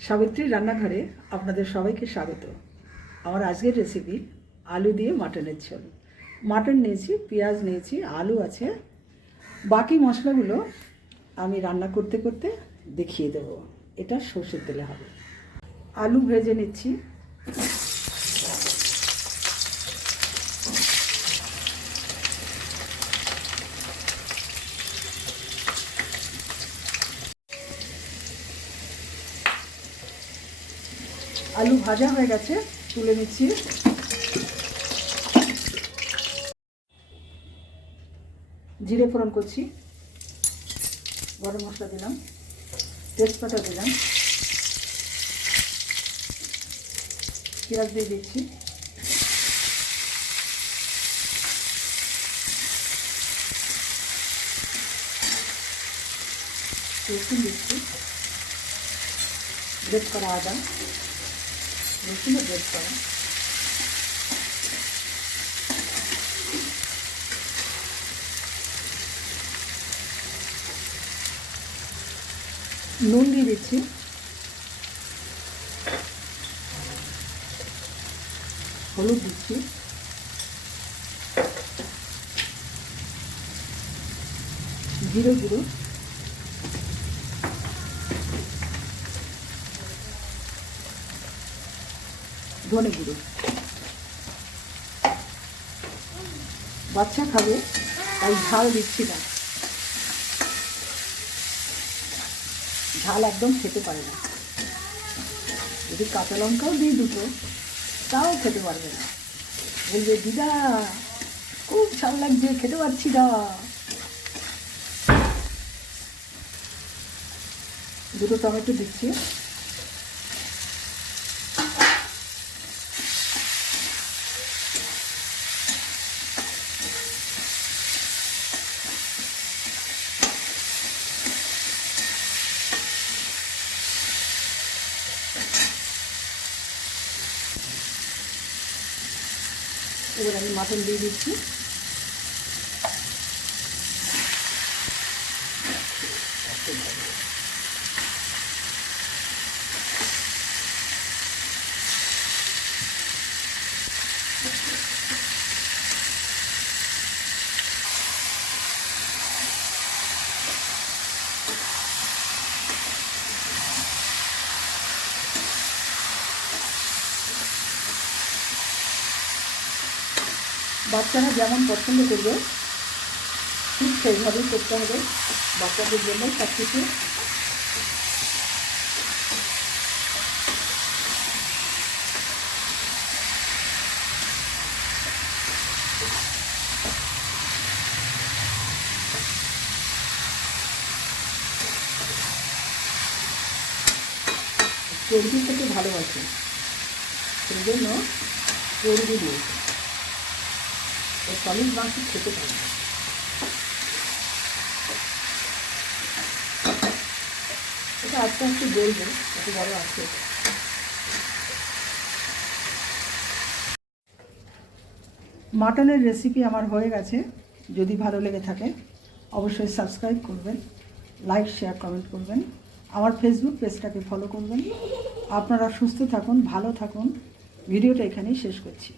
সাবিত্রী রান্নাঘরে আপনাদের সবাইকে স্বাগত। আমার আজকের রেসিপি আলু দিয়ে মাটনের ঝোল। মাটন নিয়েছি, পেঁয়াজ নিয়েছি, আলু আছে। বাকি মশলাগুলো আমি রান্না করতে করতে দেখিয়ে দেব। এটা সর্ষের তেলে হবে। আলু ভেজে নিচ্ছি। আলু ভাজা হয়ে গেছে, তুলে নিচ্ছি। জিরে ফোড়ন করছি, গরম মশলা দিলাম, তেজপাতা দিলাম, পেঁয়াজ দিয়ে দিচ্ছি, রসুন দিচ্ছি, গ্রেট করা আদা, রসুনও গ্রেট করা, নুন দিয়ে দিচ্ছি, হলুদ দিচ্ছি, জিরে গুঁড়ো, ধনে গুঁড়ো। বাচ্চা খাবে তাই ঝাল দিচ্ছি না, ঝাল একদম খেতে পারে না। যদি কাঁচা লঙ্কাও দিই দুটো, তাও খেতে পারবে না, বলবে দিদা খুব ঝাল লাগছে, খেতে পারছি না। দুটো টমেটো দিচ্ছি, এবার আমি মাটন দিয়ে দিচ্ছি। বাচ্চারা যেমন পছন্দ করবে ঠিক সেইভাবেই করতে হবে। বাচ্চাদের জন্য সব কিছু। চর্বি খেতে ভালোবাসে, সেই জন্য চর্বি দিয়েছে। সলিড মাংস খেতে পারে। এটা আস্তে আস্তে গলবে, এত বড় আছে। মাটনের রেসিপি আমার হয়ে গেছে। যদি ভালো লেগে থাকে অবশ্যই সাবস্ক্রাইব করবেন, লাইক শেয়ার কমেন্ট করবেন, আমার ফেসবুক পেজটাকে ফলো করবেন। আপনারা সুস্থ থাকুন, ভালো থাকুন। ভিডিওটা এখানেই শেষ করছি।